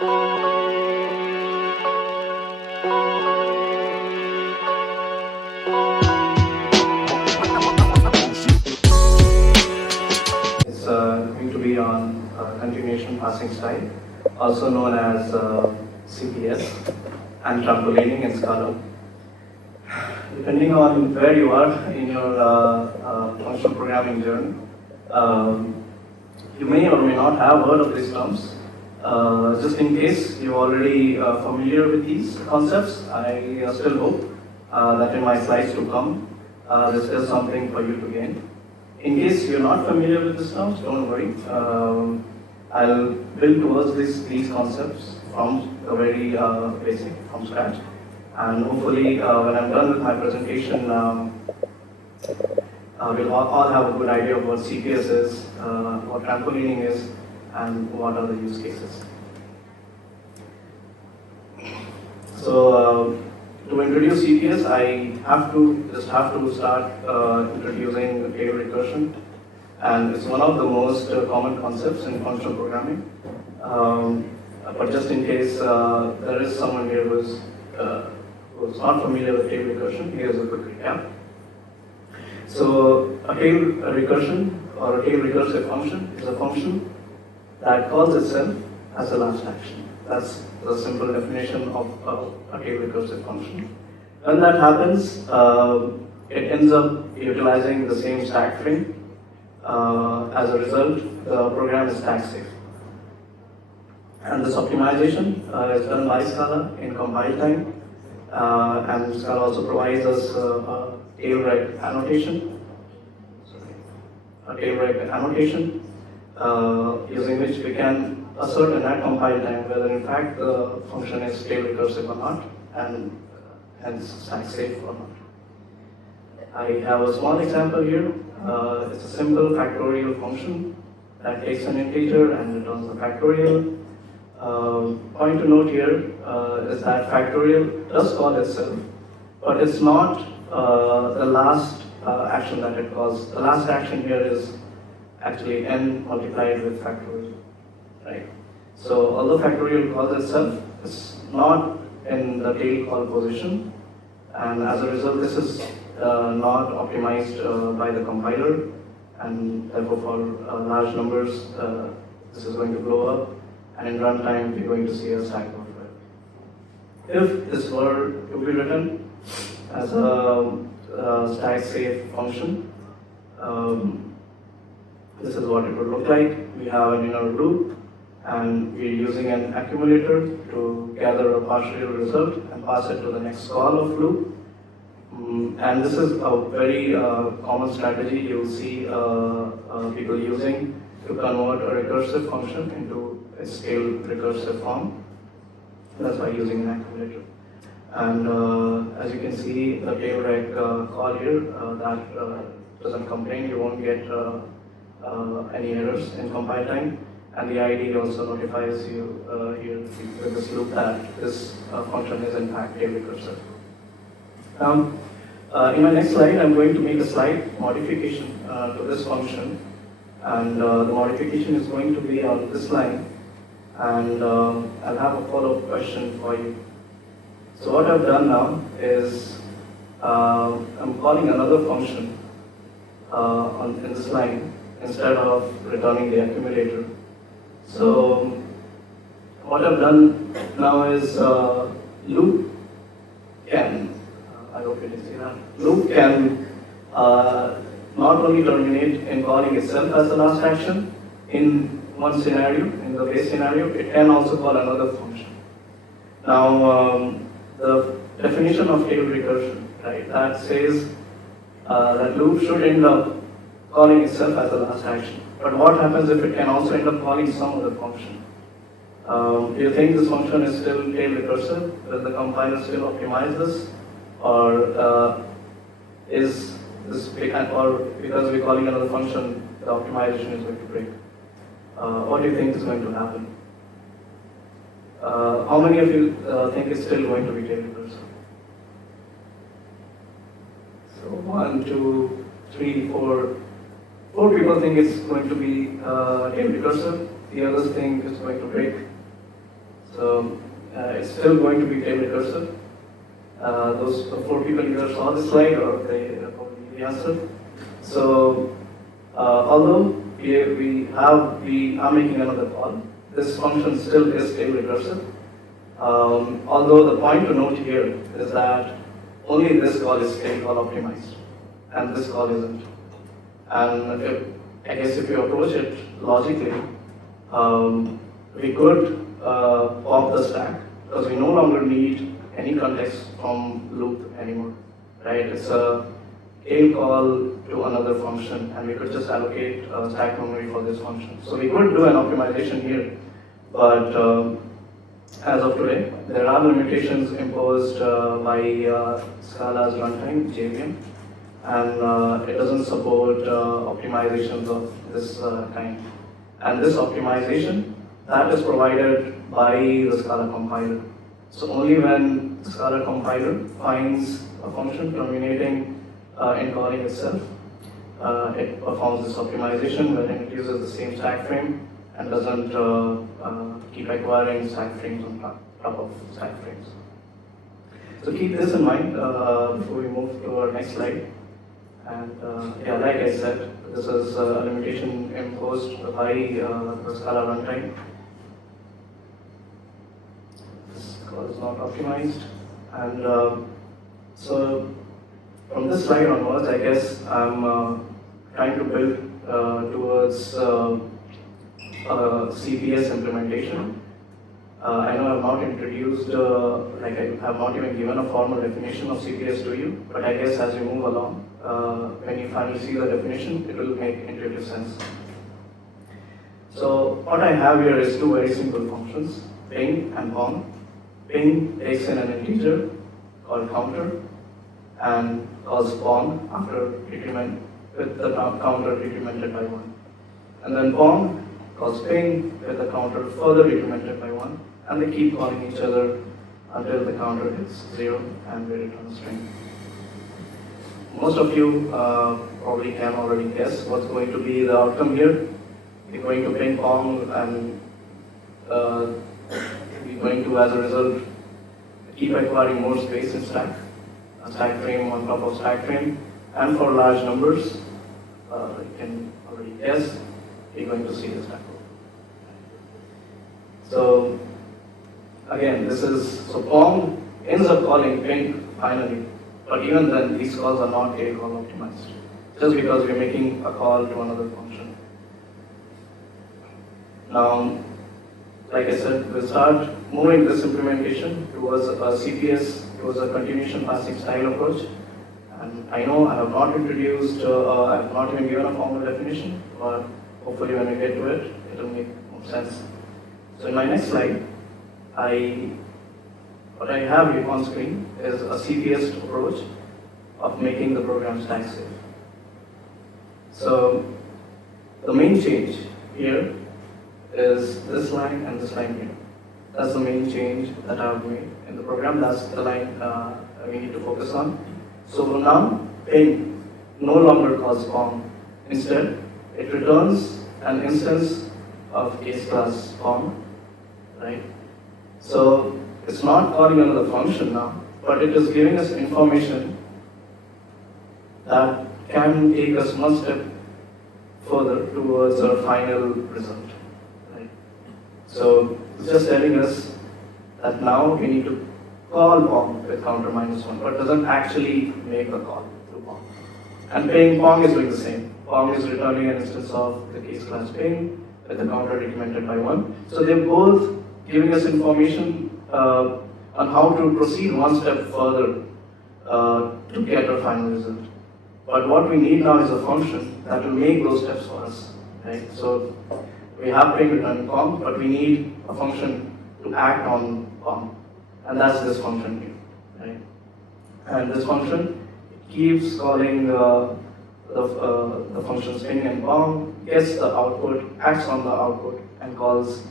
It's going to be on continuation passing style, also known as CPS, and trampolining in Scala. Depending on where you are in your functional programming journey, you may or may not have heard of these terms. Just in case you're already familiar with these concepts, I still hope that in my slides to come, this is something for you to gain. In case you're not familiar with these terms, don't worry. I'll build towards these concepts from the very basic, from scratch. And hopefully, when I'm done with my presentation, we'll all have a good idea of what CPS is, what trampolining is, and what are the use cases. So, to introduce CPS, I have to start introducing table recursion, and it's one of the most common concepts in functional programming. But just in case there is someone here who's not familiar with table recursion, here's a quick recap. So, a table recursion or a table recursive function is a function that calls itself as a last action. That's the simple definition of a table recursive function. When that happens, it ends up utilizing the same stack frame. As a result, the program is stack safe. And this optimization is done by Scala in compile time. And Scala also provides us a tailrec annotation. Using which we can assert in that compile time whether in fact the function is tail recursive or not, and hence stack safe or not. I have a small example here. It's a simple factorial function that takes an integer and returns a factorial. Point to note here is that factorial does call itself, but it's not the last action that it calls. The last action here is actually n multiplied with factorial, right? So although factorial calls itself, it's not in the tail call position, and as a result, this is not optimized by the compiler, and therefore for large numbers, this is going to blow up, and in runtime, we're going to see a stack overflow. If this were to be written as a stack safe function, this is what it would look like. We have an inner loop, and we're using an accumulator to gather a partial result and pass it to the next call of loop. And this is a very common strategy you'll see people using to convert a recursive function into a scaled recursive form. That's by using an accumulator. And as you can see, the tailrec call here, that doesn't complain. You won't get any errors in compile time. And the ID also notifies you here with this loop that this function is in fact tail recursive. In my next slide, I'm going to make a slight modification to this function, and the modification is going to be on this line, and I'll have a follow-up question for you. So what I've done now is I'm calling another function in this line instead of returning the accumulator. So what I've done now is loop can, I hope you can see that, loop can not only terminate in calling itself as the last action in one scenario, in the base scenario, it can also call another function. Now the definition of tail recursion, right, that says that loop should end up calling itself as the last action. But what happens if it can also end up calling some other function? Do you think this function is still tail recursive? Will the compiler still optimize this? Or is this, or because we're calling another function, the optimization is going to break? What do you think is going to happen? How many of you think it's still going to be tail recursive? So 1, 2, 3, 4. 4 people think it's going to be tail recursive. The others think it's going to break. So So it's still going to be tail recursive. Those 4 people either saw the slide or they probably the answer. So although we are making another call, this function still is tail recursive. Although the point to note here is that only this call is tail call optimized, and this call isn't. And I guess if you approach it logically, we could pop the stack because we no longer need any context from loop anymore, right? It's a tail call to another function, and we could just allocate stack memory for this function. So we could do an optimization here, but as of today, there are limitations imposed by Scala's runtime, JVM, and it doesn't support optimizations of this kind. And this optimization, that is provided by the Scala compiler. So only when the Scala compiler finds a function terminating in calling itself, it performs this optimization wherein it uses the same stack frame and doesn't keep acquiring stack frames on top of stack frames. So keep this in mind before we move to our next slide. And yeah, like I said, this is a limitation imposed by the Scala runtime. This call is not optimized. And so from this slide onwards, I guess I'm trying to build towards CPS implementation. I know I have not introduced, like I have not even given a formal definition of CPS to you, but I guess as we move along, when you finally see the definition, it will make intuitive sense. So what I have here is 2 very simple functions, ping and pong. Ping takes in an integer called counter and calls pong after decrement with the counter decremented by 1. And then pong calls ping with the counter further decremented by 1, and they keep calling each other until the counter hits 0 and we return a string. Most of you probably can already guess what's going to be the outcome here. We're going to ping pong, and we're going to, as a result, keep acquiring more space in stack, a stack frame on top of stack frame, and for large numbers, you can already guess, you're going to see the stack. So again, so pong ends up calling ping finally, but even then these calls are not tail call optimized, just because we're making a call to another function. Now, like I said, we'll start moving this implementation towards a CPS, towards a continuation passing style approach. And I know I have not introduced, I have not even given a formal definition, but hopefully when we get to it, it will make more sense. So in my next slide, what I have here on screen is a CPS approach of making the program stack safe. So the main change here is this line and this line here. That's the main change that I've made in the program. That's the line we need to focus on. So now, ping no longer calls pong. Instead, it returns an instance of case class pong, right? So it's not calling another function now, but it is giving us information that can take us one step further towards our final result. Right? So it's just telling us that now we need to call pong with counter -1, but doesn't actually make a call to pong. And pong is doing the same. Pong is returning an instance of the case class ping with the counter decremented by 1. So they're both giving us information on how to proceed one step further to get our final result. But what we need now is a function that will make those steps for us. Right? So we have ping returning pong, but we need a function to act on pong. And that's this function here. Right? And this function keeps calling the functions ping and pong, gets the output, acts on the output, and calls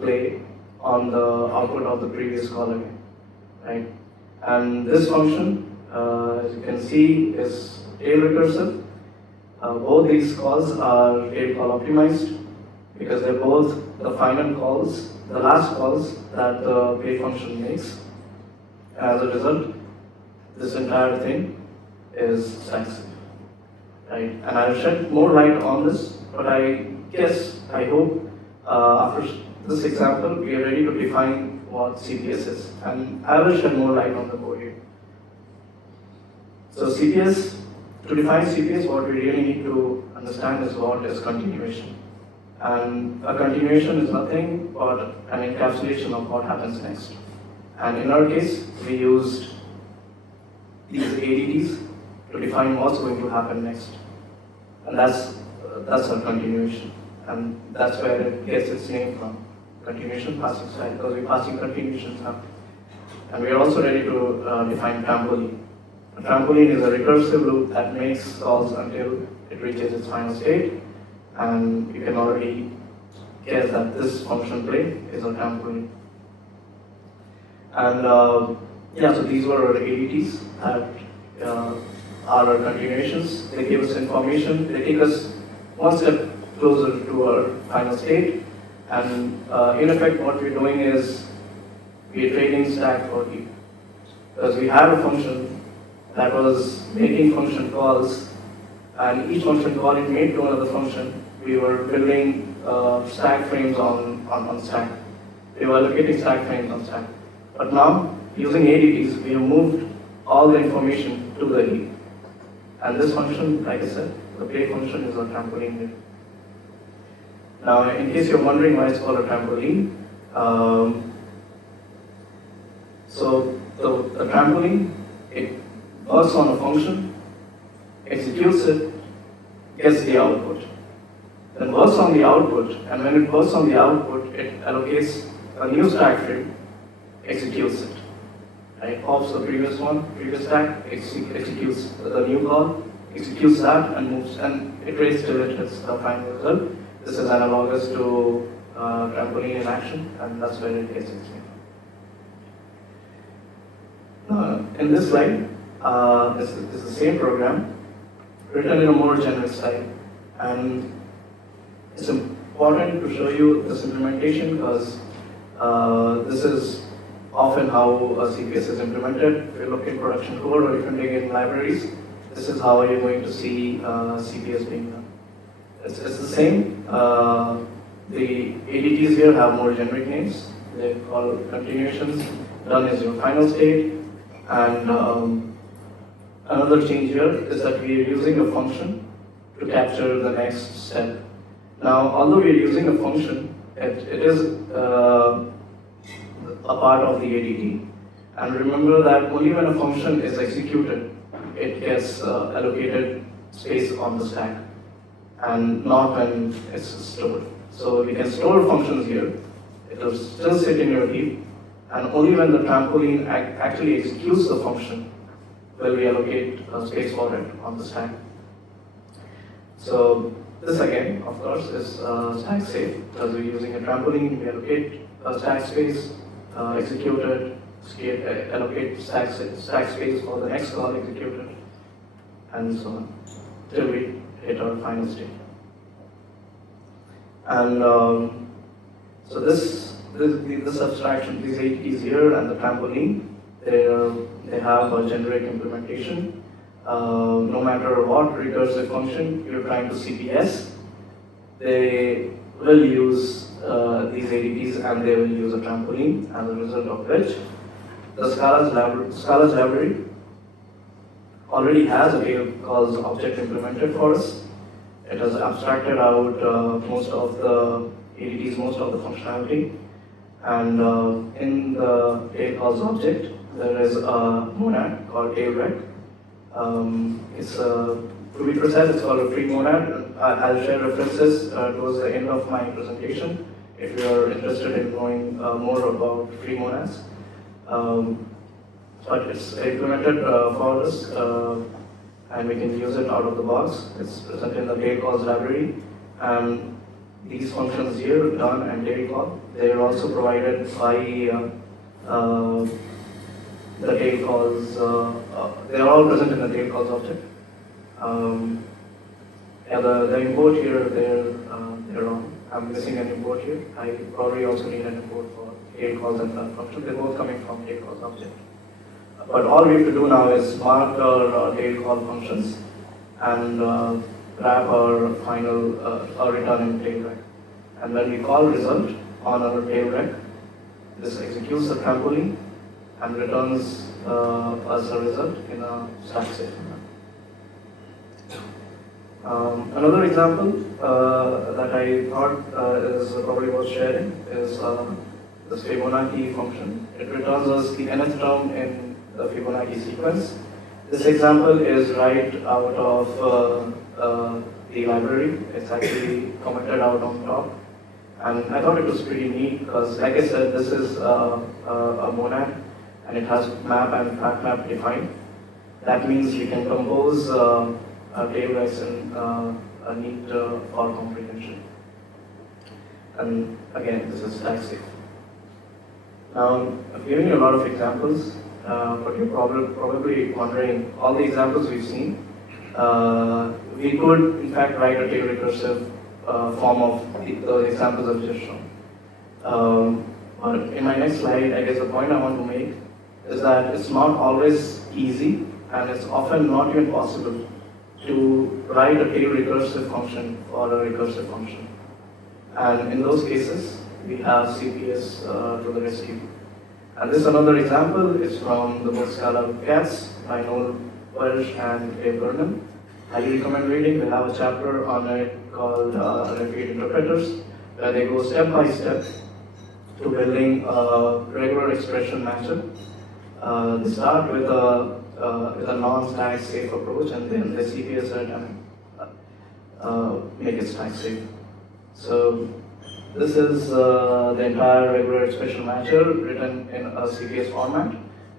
play on the output of the previous call again. Right? And this function, as you can see, is tail recursive. Both these calls are tail call optimized because they're both the final calls the last calls that the pay function makes. As a result, this entire thing is stack safe, right? And I'll shed more light on this, but I guess, I hope, after this example, we are ready to define what CPS is, and I will shed more light on the code here. So CPS, to define CPS, what we really need to understand is what is continuation. And a continuation is nothing but an encapsulation of what happens next. And in our case, we used these ADTs to define what's going to happen next. And that's our continuation. And that's where it gets its name from. Continuation passing style, because we're passing continuations now. And we are also ready to define trampoline. A trampoline is a recursive loop that makes calls until it reaches its final state. And you can already guess that this function play is a trampoline. And yeah, so these were our ADTs that are our continuations. They give us information. They take us one step closer to our final state. And in effect, what we're doing is we're trading stack for heap. Because we had a function that was making function calls, and each function call it made to another function. We were building stack frames on stack. We were allocating stack frames on stack. But now, using ADTs, we have moved all the information to the heap. And this function, like I said, the play function is a trampoline here. Now, in case you're wondering why it's called a trampoline, so the trampoline, it works on a function, executes it, gets the output. Then works on the output, and when it works on the output, it allocates a new stack frame, executes it. Right? Pops the previous stack, executes the new call, executes that, and moves, and iterates till it hits the final result. This is analogous to trampoline in action, and that's where it gets its name. In this slide, this is the same program, written in a more general style. And it's important to show you this implementation because this is often how a CPS is implemented. If you look in production code or if you dig in libraries, this is how you're going to see CPS being done. It's the same. The ADTs here have more generic names. They call continuations. Done is your final state. And another change here is that we are using a function to capture the next step. Now, although we are using a function, it is a part of the ADT. And remember that only when a function is executed, it gets allocated space on the stack, and not when it's stored. So we can store functions here. It will still sit in your heap, and only when the trampoline actually executes the function will we allocate space for it on the stack. So this again, of course, is stack safe because we're using a trampoline. We allocate stack space, execute it, allocate stack space for the next call, execute it, and so on till we hit our final state. And so this abstraction, these ATTs here and the trampoline, they have a generic implementation. No matter what recursive function you're trying to CPS, they will use these ADTs and they will use a trampoline, as a result of which the Scala's library already has a tail calls object implemented for us. It has abstracted out most of the ADTs, most of the functionality. And in the tail calls object, there is a monad called tailrec. To be precise, it's called a free monad. I'll share references towards the end of my presentation if you are interested in knowing more about free monads. But it's implemented for us, and we can use it out of the box. It's present in the tail calls library. And these functions here, done and tail call, they are also provided by the tail calls. They are all present in the tail calls object. Yeah, the import here, they're on. I'm missing an import here. I probably also need an import for tail calls and that function. They're both coming from tail calls object. But all we have to do now is mark our tail call functions and wrap our final our return in tail rec. And when we call result on our tail rec, this executes the trampoline and returns us a result in a stack safe manner. Another example that I thought is probably worth sharing is the Fibonacci function. It returns us the nth term in the Fibonacci sequence. This example is right out of the library. It's actually commented out on top. And I thought it was pretty neat because, like I said, this is a monad and it has map and fact map defined. That means we can compose tail recs in a neat for comprehension. And again, this is stack safe. Now, I've given you a lot of examples, but you're probably wondering, all the examples we've seen, we could in fact write a tail recursive form of the examples I've just shown. But in my next slide, I guess the point I want to make is that it's not always easy and it's often not even possible to write a tail recursive function for a recursive function. And in those cases, we have CPS to the rescue. And this another example is from the book Scala with Cats by Noel Welsh and Dave Vernon. Highly recommend reading. We'll have a chapter on it called Repeat Interpreters, where they go step by step to building a regular expression matcher. They start with a non-stack safe approach, and then the CPS it and make it stack safe. So this is the entire regular expression matcher written in a CPS format.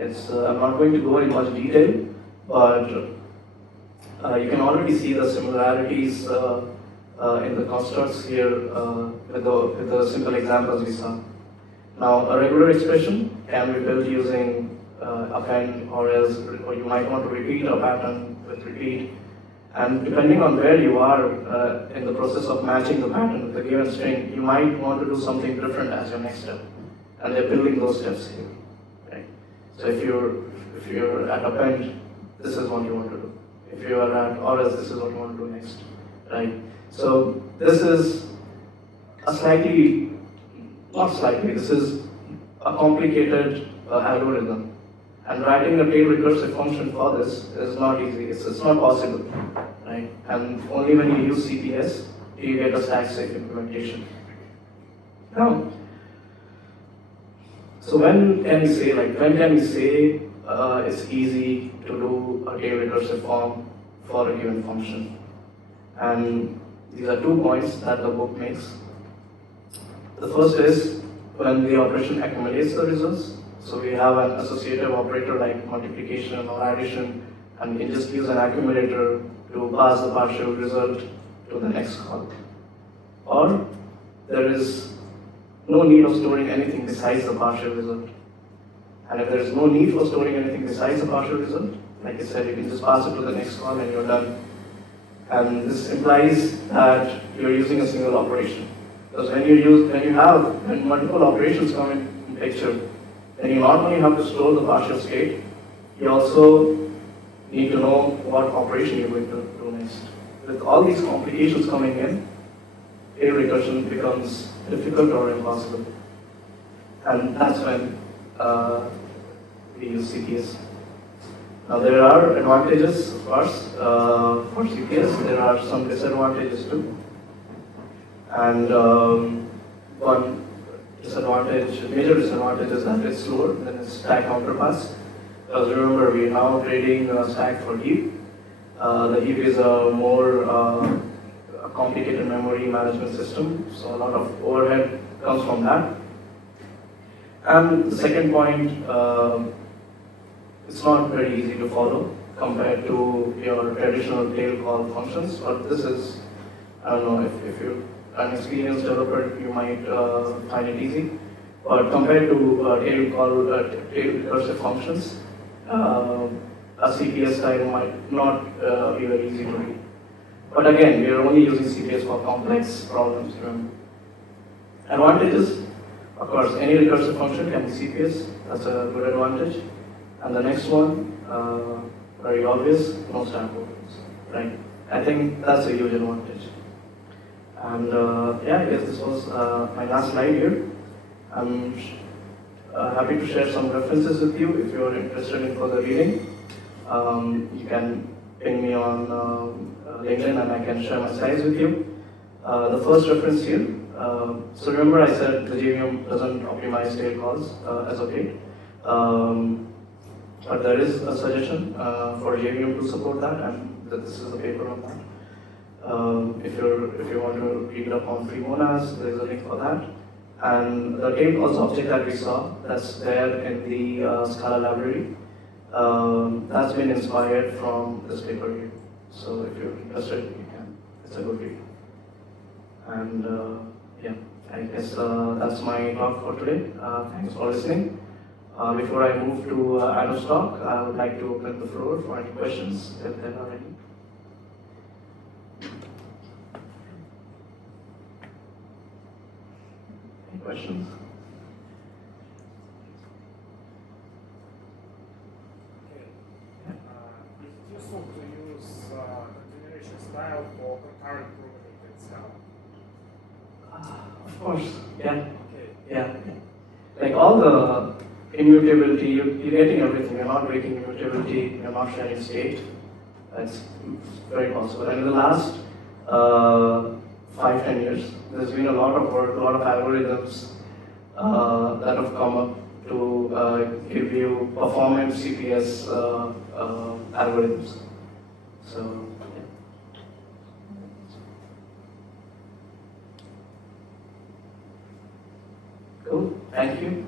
I'm not going to go in much detail, but you can already see the similarities in the constructs here with the simple examples we saw. Now, a regular expression can be built using append or else, or you might want to repeat a pattern with repeat. And depending on where you are in the process of matching the pattern with a given string, you might want to do something different as your next step. And they're building those steps here. Right? So if you're at append, this is what you want to do. If you are at or else, this is what you want to do next. Right? So this is a this is a complicated algorithm. And writing a tail recursive function for this is not easy. It's not possible, right? And only when you use CPS do you get a stack safe implementation. Now, so when can we say it's easy to do a tail recursive form for a given function? And these are 2 points that the book makes. The first is when the operation accumulates the results. So we have an associative operator like multiplication or addition, and we can just use an accumulator to pass the partial result to the next call. Or there is no need of storing anything besides the partial result. And if there is no need for storing anything besides the partial result, like I said, you can just pass it to the next call and you're done. And this implies that you're using a single operation. Because when multiple operations come in picture, then you not only have to store the partial state, you also need to know what operation you're going to do next. With all these complications coming in, tail recursion becomes difficult or impossible. And that's when we use CPS. Now there are advantages, of course, for CPS. There are some disadvantages too. And one major disadvantage is that it's slower than its stack counterparts. Because remember, we're now creating a stack for heap. The heap is a more complicated memory management system, so a lot of overhead comes from that. And the second point, it's not very easy to follow compared to your traditional tail call functions. But this is, I don't know, if you're an experienced developer, you might find it easy. But compared to tail recursive functions, a CPS style might not be very easy to read. But again, we are only using CPS for complex problems, remember. Advantages, of course, any recursive function can be CPS. That's a good advantage. And the next one, very obvious, no stack overflows, right? I think that's a huge advantage. And yeah, I guess this was my last slide here. I'm happy to share some references with you if you're interested in further reading. You can ping me on LinkedIn and I can share my slides with you. The first reference here, so remember I said the JVM doesn't optimize tail calls as of yet. But there is a suggestion for JVM to support that, and this is a paper on that. If you want to read it up on free monas, there is a link for that. And the tail calls object that we saw, that's there in the Scala library, that's been inspired from this paper here. So if you're interested, you can. It's a good read. And yeah, I guess that's my talk for today. Thanks for listening. Before I move to Adam's talk, I would like to open the floor for any questions, if there are any. Any questions? Okay. Is it useful to use continuation style for concurrent proving in Scala? Of course, yeah. Okay. Yeah. Like all the immutability, you're getting everything. You're not breaking immutability, you're not sharing state. That's very possible. And in the last 5-10 years, there's been a lot of work, a lot of algorithms that have come up to give you performance CPS algorithms. So, yeah. Cool. Thank you.